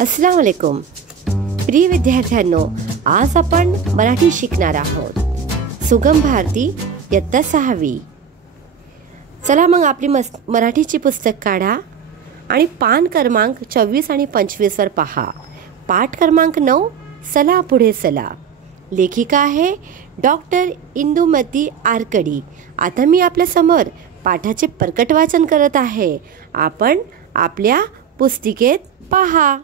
अस्सलाम वालेकुम. प्रिय विद्यार्थ्यांनो, आज आपण मराठी शिकणार आहोत. सुगम भारती इयत्ता 6वी. चला मग आपली मराठीची पुस्तक काढा आणि पान क्रमांक 24 आणि 25 वर पहा. पाठ क्रमांक 9, चला पुढे चला. लेखिका आहे डॉक्टर इंदुमती आरकडी. आता मी आपल्या समोर पाठाचे प्रकट वाचन करत आहे. आपण आपल्या पुस्तिकेत पहा.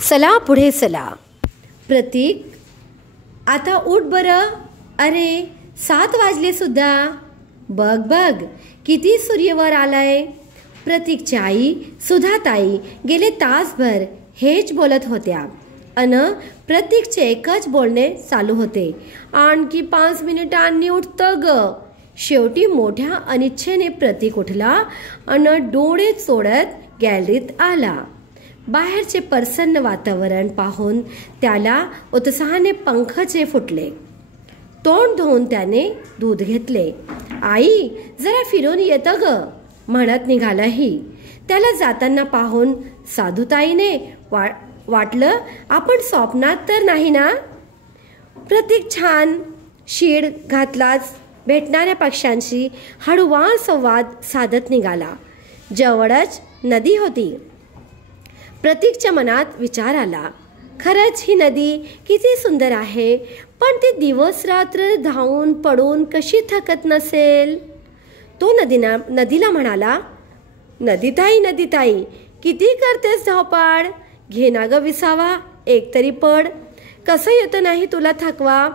चला पुढे चला. प्रतीक, आता उठ बरं. अरे 7 वाजले सुद्धा. बघ बघ किती सूर्यवर आलाय. प्रतीकची आई सुधाताई गेले तासभर हेच बोलत होत्या प्रतीकचे एकच बोलणे चालू होते. आणखी 5 मिनिटांनी उठतं ग. शेवटी मोठ्या अनिच्छेने प्रतीक उठला आणि डोळे चोळत गॅलरीत आला. बाहेरचे प्रसन्न वातावरण पाहून त्याला उत्साहाने पंखचे फुटले. तोंड धुवून त्याने दूध घेतले. आई जरा फिरून येतं ग म्हणत निघालाही. त्याला जाताना पाहून साधुताईने वाटलं आपण स्वप्नात तर नाही ना. प्रतीक छान शीड घातलाच भेटणाऱ्या पक्ष्यांशी हळूवार संवाद साधत निघाला. जवळच नदी होती. प्रतीकच्या मनात विचार आला, खरंच ही नदी किती सुंदर आहे, पण ती दिवस रात्र धावून पडून कशी थकत नसेल. तो नदीला म्हणाला, नदीताई किती करतेस धावपळ. घे ना ग विसावा एकतरी पड. कसं येतं नाही तुला थकवा.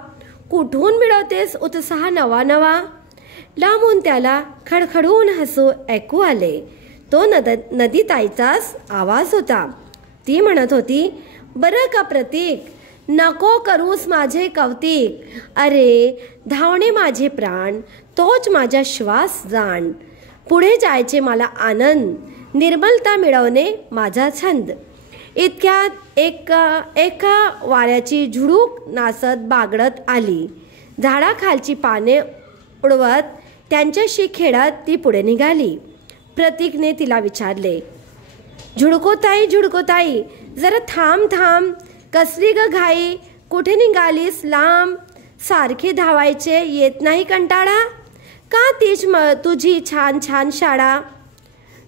कुठून मिळवतेस उत्साह नवा नवा. लांबून त्याला खडखडून हसू ऐकू आले. तो नदीताईचाच आवाज होता. ती म्हणत होती, बरं का प्रतीक, नको करूस माझे कौतिक. अरे धावणे माझे प्राण, तोच माझा श्वास जाण. पुढे जायचे मला आनंद, निर्मलता मिळवणे माझा छंद. इतक्यात एका वाऱ्याची झुळूक नाचत बागडत आली. झाडाखालची पाने उडवत त्यांच्याशी खेळत ती पुढे निघाली. प्रतीकने तिला विचारले, झुडकोताई जरा थांब. कसली ग घाई, कुठे निघालीस लांब. सारखे धावायचे येत नाही कंटाळा. का तीच तुझी छान छान शाळा.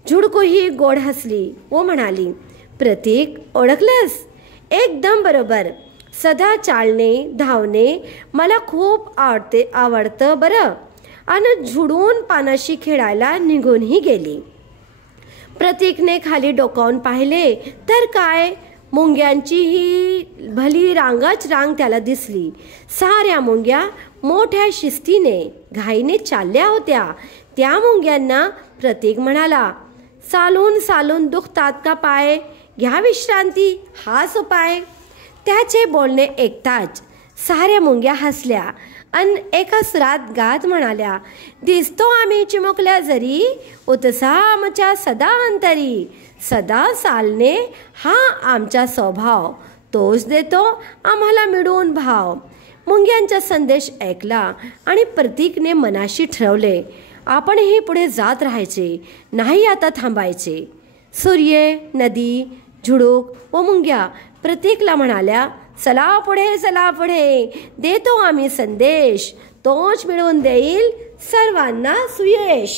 झुडको ही गोड हसली व म्हणाली, प्रतीक ओळखलंस, एकदम बरोबर. सदा चालणे धावणे मला खूप आवडतं बरं. आणि झुडून पानाशी खेळायला निघूनही गेली. प्रतीकने खाली डोकावून पाहिले तर काय, मुंग्यांची ही भली रांगाच रांग त्याला दिसली. साऱ्या मुंग्या मोठ्या शिस्तीने घाईने चालल्या होत्या. त्या मुंग्यांना प्रतीक म्हणाला, चालून दुखतात का पाय, घ्या विश्रांती, हाच उपाय. त्याचे बोलणे ऐकताच साऱ्या मुंग्या हसल्या आणि एका सुरात गात म्हणाल्या, दिसतो आम्ही चिमुकल्या जरी, उत्साह आमच्या सदा अंतरी. सदा चालणे हा आमचा स्वभाव, तोच देतो आम्हाला मिळून भाव. मुंग्यांचा संदेश ऐकला आणि प्रतीकने मनाशी ठरवले, आपणही पुढे जात राहायचे, नाही आता थांबायचे. सूर्य, नदी, झुडूक व मुंग्या प्रतीकला म्हणाल्या, चला पुढे, देतो आम्ही संदेश, तोच मिळवून देईल सर्वांना सुयश.